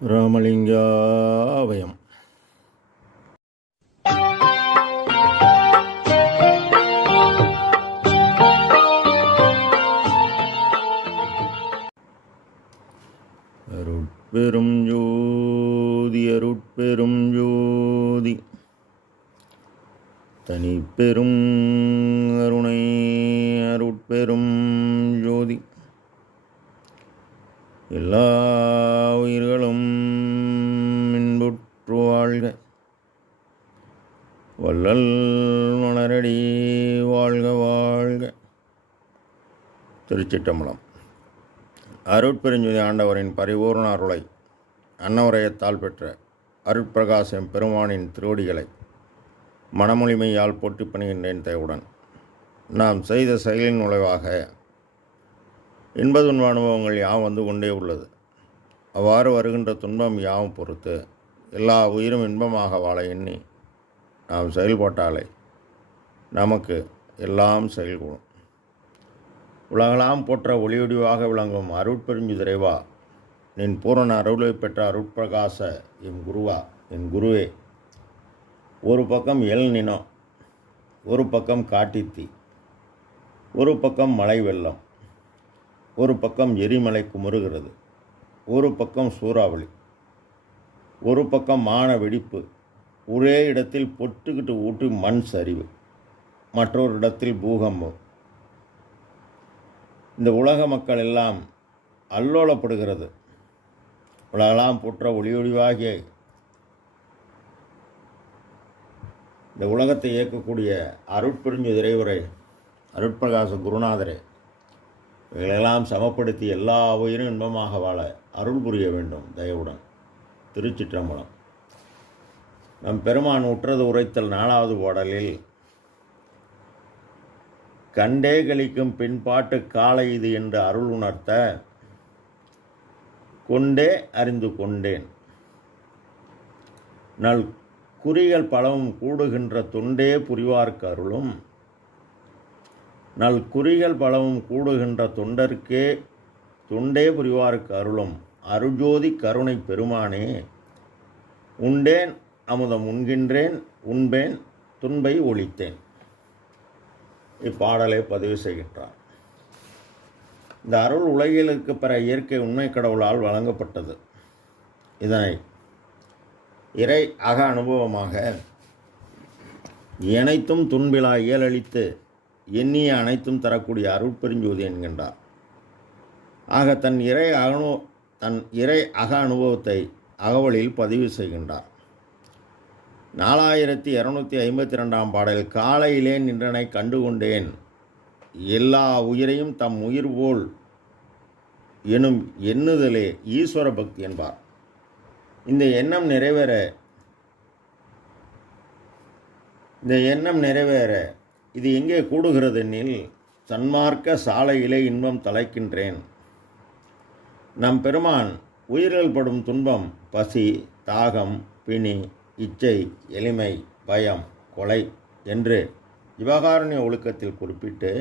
ராமலிங்காபயம். அருட்பெரும் ஜோதி அருட்பெரும் ஜோதி தனிப்பெரும் கருணை அருட்பெரும் ஜோதி எல்லா உயிர்களும் இன்புற்று வாழ்க. வள்ளல் மலரடி வாழ்க வாழ்க. திருச்சிற்றம்பலம். அருட்பெருஞ்சுதி ஆண்டவரின் பரிபூர்ண அருளை அன்னவரையத்தால் பெற்ற அருட்பிரகாசம் பெருமானின் திருவடிகளை மனமொழிமையால் போற்றி பணிகின்றேன் தயவுடன். நாம் செய்த செயலின் நுழைவாக இன்ப துன்ப அனுபவங்கள் யாவும் வந்து கொண்டே உள்ளது. அவ்வாறு வருகின்ற துன்பம் யாவும் பொறுத்து எல்லா உயிரும் இன்பமாக வாழ எண்ணி நாம் செயல்பட்டாலே நமக்கு எல்லாம் செயல்கூடும். உலகெல்லாம் போற்ற ஒளிவடிவாக விளங்கும் அருட்பெருஞ்சுதிறைவா, நின் பூரண அருளை பெற்ற அருட்பிரகாச என் குருவா, என் குருவே, ஒரு பக்கம் எல் நினம், ஒரு பக்கம் காட்டித்தீ, ஒரு பக்கம் மழை வெள்ளம், ஒரு பக்கம் எரிமலை குமுறுகிறது, ஒரு பக்கம் சூறாவளி, ஒரு பக்கம் மான வெடிப்பு, ஒரே இடத்தில் பொட்டுக்கிட்டு ஊற்றி மண் சரிவு, மற்றொரு இடத்தில் பூகம்பம். இந்த உலக மக்கள் எல்லாம் அல்லோலப்படுகிறது. உலகெல்லாம் போற்ற ஒளிவடிவாகிய இந்த உலகத்தை இயக்கக்கூடிய அருட்பெருஞ்சுதிறைவரே, அருட்பிரகாச குருநாதரே, இவைகளெல்லாம் சமப்படுத்தி எல்லா உயிரும் இன்பமாக வாழ அருள் புரிய வேண்டும் தயவுடன். திருச்சிற்றம்பலம். நம் பெருமான் உற்றது உரைத்தல் 4வது பாடலில், கண்டே கழிக்கும் பின்பாட்டு காலை இது என்று அருள் உணர்த்த கொண்டே அறிந்து கொண்டேன், நல் குறிகள் பலவும் கூடுகின்ற தொண்டே புரிவார்க்கு அருளும், நல் குறிகள் பலவும் கூடுகின்ற தொண்டர்க்கே தொண்டே புரிவார்க்கு அருளும், அருஜோதி கருணை பெருமானே, உண்டேன் அமுதம் உண்கின்றேன், உண்பேன் துன்பை ஒழித்தேன். இப்பாடலை பதிவு செய்கின்றார். இந்த அருள் உலகிற்கு பிற இயற்கை உண்மை கடவுளால் வழங்கப்பட்டது. இதனை இறை அக அனுபவமாக அனைத்தும் துன்பிலா இயலளித்து எண்ணிய அனைத்தும் தரக்கூடிய அருட்பெருஞ்சோதி என்கின்றார். ஆக தன் இறை அக அனுபவத்தை அகவலில் பதிவு செய்கின்றார். 4252 பாடலில், காலையிலே நின்றனை கண்டுகொண்டேன், எல்லா உயிரையும் தம் உயிர் போல் எனும் எண்ணுதலே ஈஸ்வர பக்தி என்பார். இந்த எண்ணம் நிறைவேற இது எங்கே கூடுகிறது எனில், சன்மார்க்க சாலையிலே இன்பம் தலைக்கின்றேன். நம் பெருமான் உயிர்கள் படும் துன்பம், பசி, தாகம், பிணி, இச்சை, எளிமை, பயம், கொலை என்று ஜீவகாருண்ய ஒழுக்கத்தில் குறிப்பிட்டு,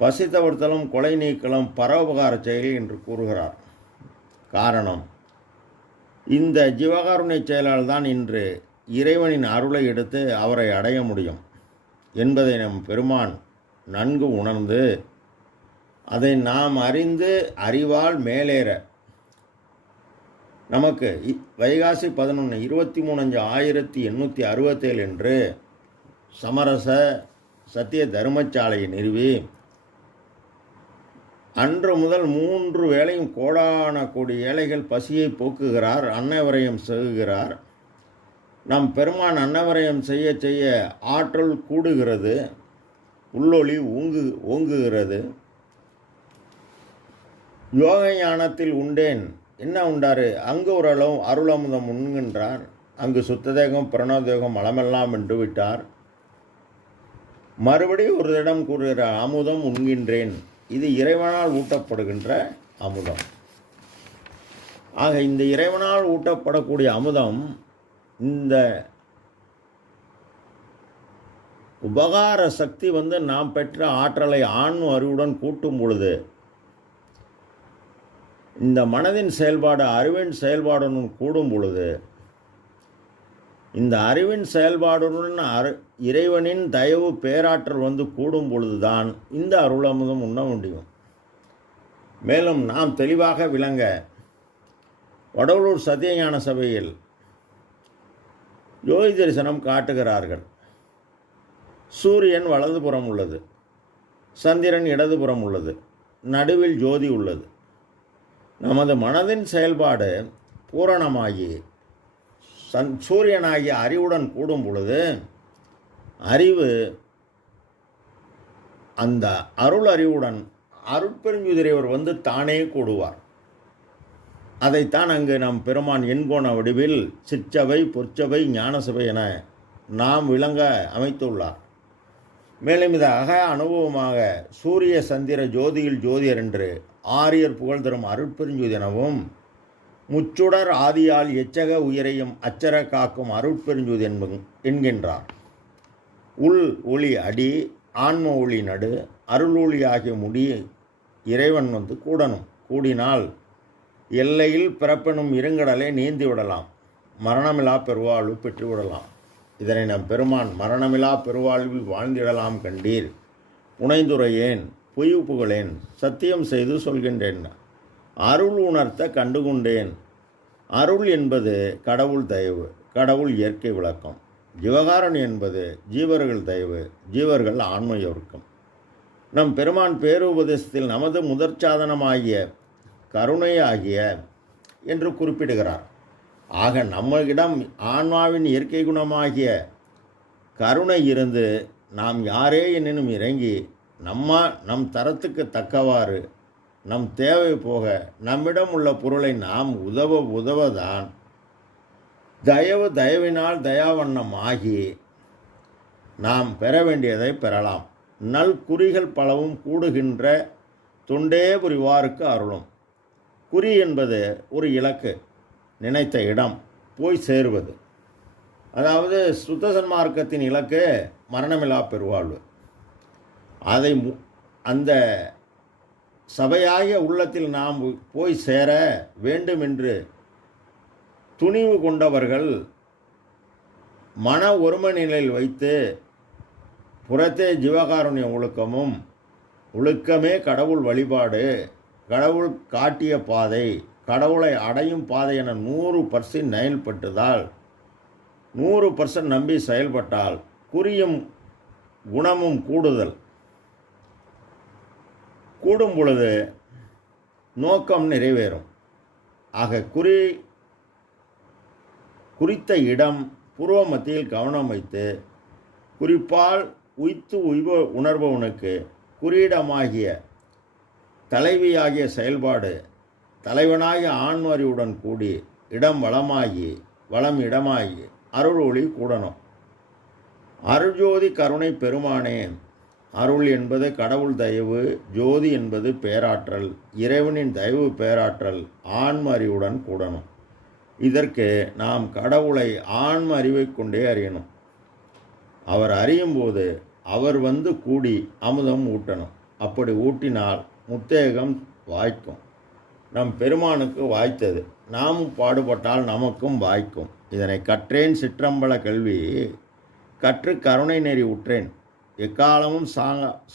பசி தவிர்த்தலும் கொலை நீக்கலும் பரோபகார செயல் என்று கூறுகிறார். காரணம், இந்த ஜீவகாருண்ய செயலால் தான் இன்று இறைவனின் அருளை எடுத்து அவரை அடைய முடியும் என்பதை நம் பெருமான் நன்கு உணர்ந்து, அதை நாம் அறிந்து அறிவால் மேலேற நமக்கு வைகாசி 11 23/5/1867 என்று சமரச சத்திய தர்மசாலையை நிறுவி, அன்று முதல் 3 வேளையும் கோடான கோடி ஏழைகள் பசியை போக்குகிறார், அன்னவரையும் செய்கிறார். நம் பெருமான் அன்னவரையும் செய்ய செய்ய ஆற்றல் கூடுகிறது, உள்ளொளி ஓங்குகிறது. யோக ஞானத்தில் உண்டேன் என்ன உண்டாரு, அங்கு ஒரு அருளமுதம் உண்கின்றார், அங்கு சுத்ததேகம் பிரணோதேகம் மலமெல்லாம் என்று விட்டார். மறுபடியும் ஒரு இடம் கூறுகிறார், அமுதம் உண்கின்றேன். இது இறைவனால் ஊட்டப்படுகின்ற அமுதம். ஆக இந்த இறைவனால் ஊட்டப்படக்கூடிய அமுதம் இந்த உபகார சக்தி நாம் பெற்ற ஆற்றலை ஆன்ம அறிவுடன் கூட்டும் பொழுது இந்த மனதின் செயல்பாடு அறிவின் செயல்பாடுடன் கூடும் பொழுது, இந்த அறிவின் செயல்பாடுடன் இறைவனின் தயவு பேராற்றல் வந்து கூடும் பொழுதுதான் இந்த அருளமுதம் உண்ண முடியும். மேலும் நாம் தெளிவாக விளங்க வடலூர் சத்தியஞான சபையில் ஜோதி தரிசனம் காட்டுகிறார்கள். சூரியன் வலதுபுறம் உள்ளது, சந்திரன் இடதுபுறம் உள்ளது, நடுவில் ஜோதி உள்ளது. நமது மனதின் செயல்பாடு பூரணமாகி சூரியனாகிய அறிவுடன் கூடும் பொழுது அறிவு அந்த அருள் அறிவுடன் அருட்பெருஞ்சுதிரைவர் வந்து தானே கூடுவார். அதைத்தான் அங்கு நம் பெருமான் எண்கோண வடிவில் சிற்சபை பொற்சபை ஞானசபை என நாம் விளங்க அமைத்துள்ளார். மேலும் இது அக அனுபவமாக சூரிய சந்திர ஜோதியில் ஜோதியர் என்று ஆரியர் புகழ் தரும் அருட்பெருஞ்சுதி எனவும், முச்சுடர் ஆதியால் எச்சக உயிரையும் அச்சர காக்கும் அருட்பெருஞ்சுதி என்கின்றார். உள் ஒளி அடி, ஆன்ம ஒளி நடு, அருள் ஒளி ஆகிய முடி இறைவன் வந்து கூடணும். கூடினால் எல்லையில் பிறப்பெனும் இருங்கடலை நீந்தி விடலாம், மரணமில்லா பெருவாழ்வு பெற்றுவிடலாம். இதனை நம் பெருமான் மரணமில்லா பெருவாழ்வில் வாழ்ந்திடலாம் கண்டீர், புனைந்துரையேன் பொய் புகழேன் சத்தியம் செய்து சொல்கின்றேன், அருள் உணர்த்த கண்டுகொண்டேன். அருள் என்பது கடவுள் தயவு, கடவுள் இயற்கை விளக்கம். ஜீவகாரணி என்பது ஜீவர்கள் தயவு, ஜீவர்கள் ஆன்மயோர்க்கம். நம் பெருமான் பேருபதேசத்தில் நமது முதற் சாதனமாகிய கருணை ஆகிய என்று குறிப்பிடுகிறார். ஆக நம்மிடம் ஆன்மாவின் இயற்கை குணமாகிய கருணை இருந்து நாம் யாரே எனினும் இறங்கி நம் தரத்துக்கு தக்கவாறு நம் தேவை போக நம்மிடம் உள்ள பொருளை நாம் உதவதான் தயவினால் தயாவண்ணம் ஆகி நாம் பெற வேண்டியதை பெறலாம். நல் குறிகள் பலவும் கூடுகின்ற தொண்டே புரிவாருக்கு அருளும். குறி என்பது ஒரு இலக்கு, நினைத்த இடம் போய் சேருவது. அதாவது சுத்த சன்மார்க்கத்தின் இலக்கு மரணமில்லா பெருவாழ்வு. அதை அந்த சபையாகிய உள்ளத்தில் நாம் போய் சேர வேண்டும் என்று துணிவு கொண்டவர்கள் மன ஒருமை நிலையில் வைத்து புறத்தே ஜீவகாருண்ய ஒழுக்கமும், ஒழுக்கமே கடவுள் வழிபாடு, கடவுள் காட்டிய பாதை, கடவுளை அடையும் பாதை என 100% நயல்பட்டதால் 100% நம்பி செயல்பட்டால் குறியும் குணமும் கூடும் பொழுது நோக்கம் நிறைவேறும். ஆக குறித்த இடம் பூர்வ மத்தியில் கவனம் வைத்து குறிப்பால் உய்த்து உணர்பவனுக்கு குறியிடமாகிய தலைவியாகிய செயல்பாடு தலைவனாகிய ஆன்மறிவுடன் கூடி இடம் வளம் இடமாகி அருள் ஒளி கூடணும். அருள்ஜோதி கருணை பெருமானே. அருள் என்பது கடவுள் தயவு, ஜோதி என்பது பேராற்றல், இறைவனின் தயவு பேராற்றல் ஆன்ம அறிவுடன் கூடணும். இதற்கு நாம் கடவுளை ஆன்ம அறிவை கொண்டே அறியணும். அவர் அறியும்போது அவர் வந்து கூடி அமுதம் ஊட்டணும். அப்படி ஊட்டினால் முத்தேகம் வாய்க்கும். நம் பெருமானுக்கு வாய்த்தது, நாமும் பாடுபட்டால் நமக்கும் வாய்க்கும். இதனை கற்றேன் சிற்றம்பல கல்வி, கற்று கருணை நெறி உற்றேன், எக்காலமும்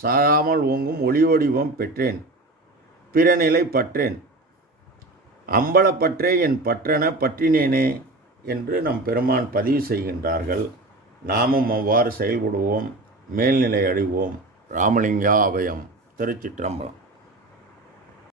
சாகாமல் ஓங்கும் ஒளி வடிவம் பெற்றேன், பிறநிலை பற்றேன், அம்பலப்பற்றே என் பற்றென பற்றினேனே என்று நம் பெருமான் பதிவு செய்கின்றார்கள். நாமும் அவ்வாறு செயல்படுவோம், மேல்நிலை அடைவோம். ராமலிங்கா அபயம். திருச்சிற்றம்பலம்.